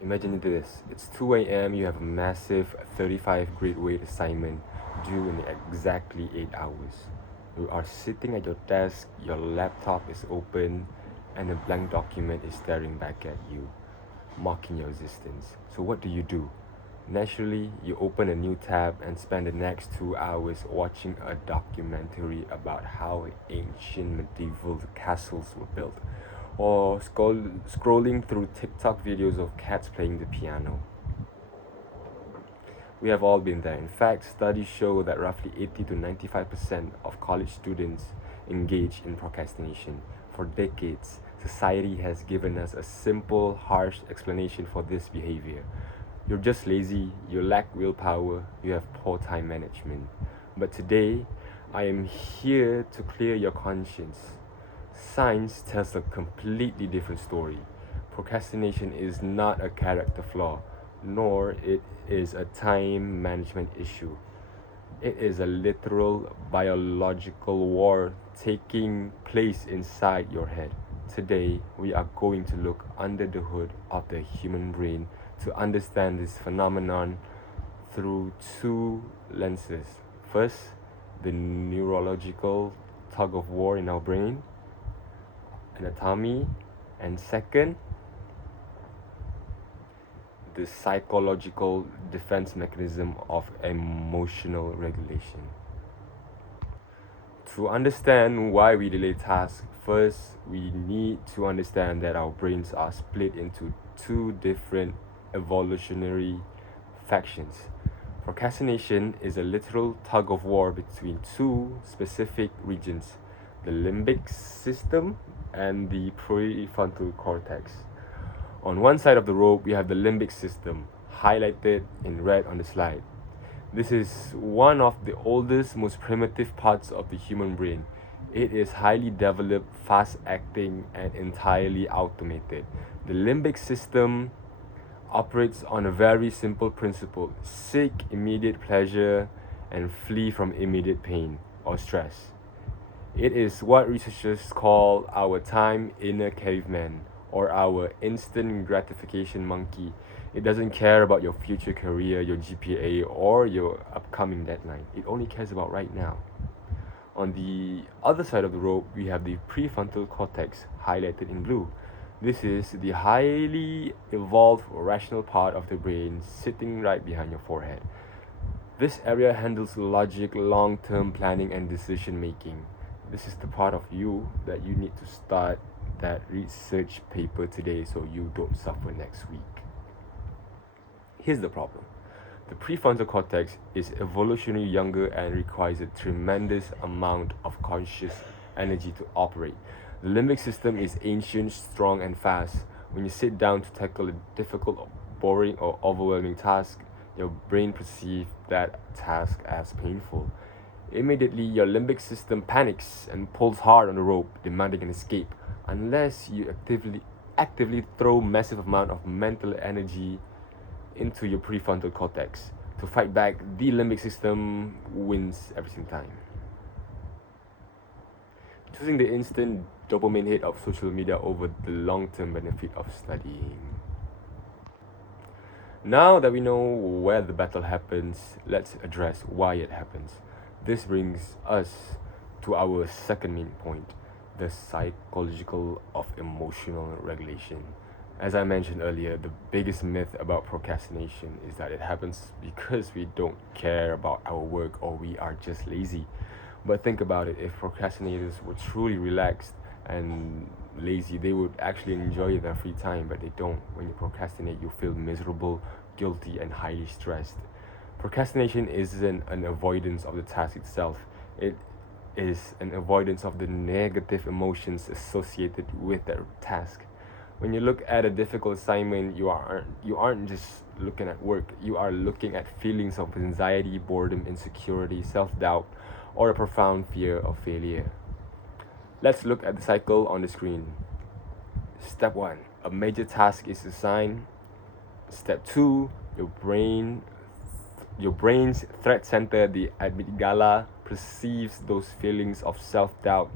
Imagine this, it's 2 a.m., you have a massive 35 grade weight assignment due in exactly 8 hours. You are sitting at your desk, your laptop is open, and a blank document is staring back at you, mocking your existence. So, what do? Naturally, you open a new tab and spend the next 2 hours watching a documentary about how ancient medieval castles were built, or scrolling through TikTok videos of cats playing the piano. We have all been there. In fact, studies show that roughly 80 to 95% of college students engage in procrastination. For decades, society has given us a simple, harsh explanation for this behavior. You're just lazy, you lack willpower, you have poor time management. But today, I am here to clear your conscience. Science tells a completely different story. Procrastination is not a character flaw, nor it is a time management issue. It is a literal biological war taking place inside your head. Today, we are going to look under the hood of the human brain to understand this phenomenon through two lenses. First, the neurological tug of war in our brain, anatomy, and second, the psychological defense mechanism of emotional regulation. To understand why we delay tasks, first we need to understand that our brains are split into two different evolutionary factions. Procrastination is a literal tug of war between two specific regions, the limbic system and the prefrontal cortex. On one side of the rope, we have the limbic system, highlighted in red on the slide. This is one of the oldest, most primitive parts of the human brain. It is highly developed, fast acting, and entirely automated. The limbic system operates on a very simple principle: seek immediate pleasure and flee from immediate pain or stress. It is what researchers call our time inner caveman or our instant gratification monkey. It doesn't care about your future career, your GPA, or your upcoming deadline. It only cares about right now. On the other side of the rope, we have the prefrontal cortex, highlighted in blue. This is the highly evolved rational part of the brain sitting right behind your forehead. This area handles logic, long term planning, and decision making. This is the part of you that you need to start that research paper today so you don't suffer next week. Here's the problem: the prefrontal cortex is evolutionarily younger and requires a tremendous amount of conscious energy to operate. The limbic system is ancient, strong, and fast. When you sit down to tackle a difficult, boring, or overwhelming task, your brain perceives that task as painful. Immediately, your limbic system panics and pulls hard on the rope, demanding an escape. Unless you actively throw massive amount of mental energy into your prefrontal cortex to fight back, the limbic system wins every single time. Choosing the instant dopamine hit of social media over the long-term benefit of studying. Now that we know where the battle happens, let's address why it happens. This brings us to our second main point: the psychological of emotional regulation. As I mentioned earlier, the biggest myth about procrastination is that it happens because we don't care about our work or we are just lazy. But think about it: if procrastinators were truly relaxed and lazy, they would actually enjoy their free time, but they don't. When you procrastinate, you feel miserable, guilty, and highly stressed. Procrastination isn't an avoidance of the task itself, it is an avoidance of the negative emotions associated with that task. When you look at a difficult assignment, you aren't just looking at work. You are looking at feelings of anxiety, boredom, insecurity, self-doubt, or a profound fear of failure. Let's look at the cycle on the screen. Step 1: a major task is assigned. Step 2: your brain's threat center, the amygdala, perceives those feelings of self-doubt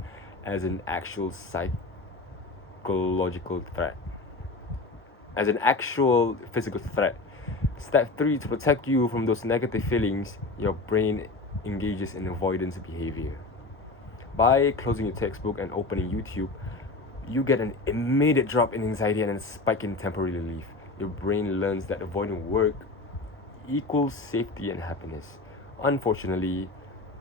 as an actual psychological threat. as an actual physical threat. Step 3, to protect you from those negative feelings, your brain engages in avoidance behavior. By closing your textbook and opening YouTube, you get an immediate drop in anxiety and a spike in temporary relief. Your brain learns that avoiding work equals safety and happiness. Unfortunately,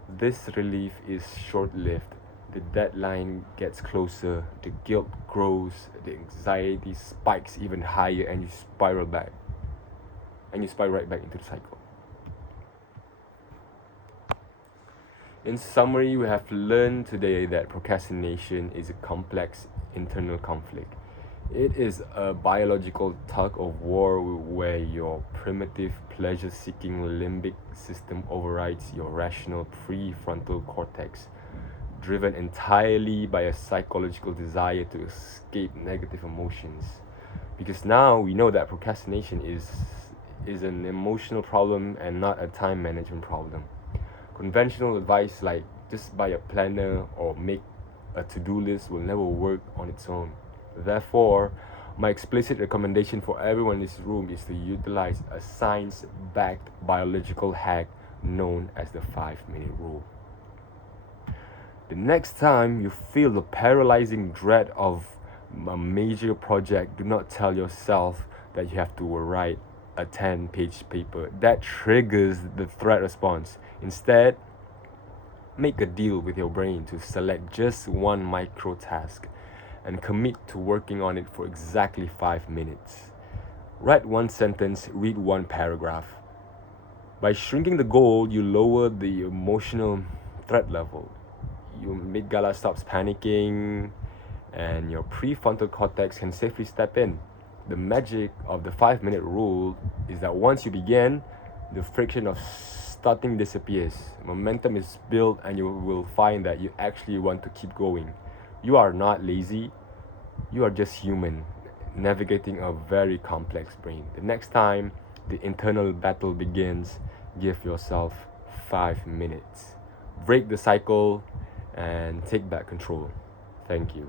this relief is short lived. The deadline gets closer, the guilt grows, the anxiety spikes even higher, and you spiral back. And you spiral right back into the cycle. In summary, we have learned today that procrastination is a complex internal conflict. It is a biological tug of war where your primitive pleasure seeking limbic system overrides your rational prefrontal cortex, driven entirely by a psychological desire to escape negative emotions. Because now we know that procrastination is an emotional problem and not a time management problem. Conventional advice like just buy a planner or make a to-do list will never work on its own. Therefore, my explicit recommendation for everyone in this room is to utilize a science-backed biological hack known as the 5-minute rule. The next time you feel the paralyzing dread of a major project, do not tell yourself that you have to write a 10-page paper. That triggers the threat response. Instead, make a deal with your brain to select just one micro task and commit to working on it for exactly 5 minutes. Write one sentence, read one paragraph. By shrinking the goal, you lower the emotional threat level. Your amygdala stops panicking, and your prefrontal cortex can safely step in. The magic of the 5-minute rule is that once you begin, the friction of starting disappears. Momentum is built, and you will find that you actually want to keep going. You are not lazy, you are just human, navigating a very complex brain. The next time the internal battle begins, give yourself 5 minutes. Break the cycle and take back control. Thank you.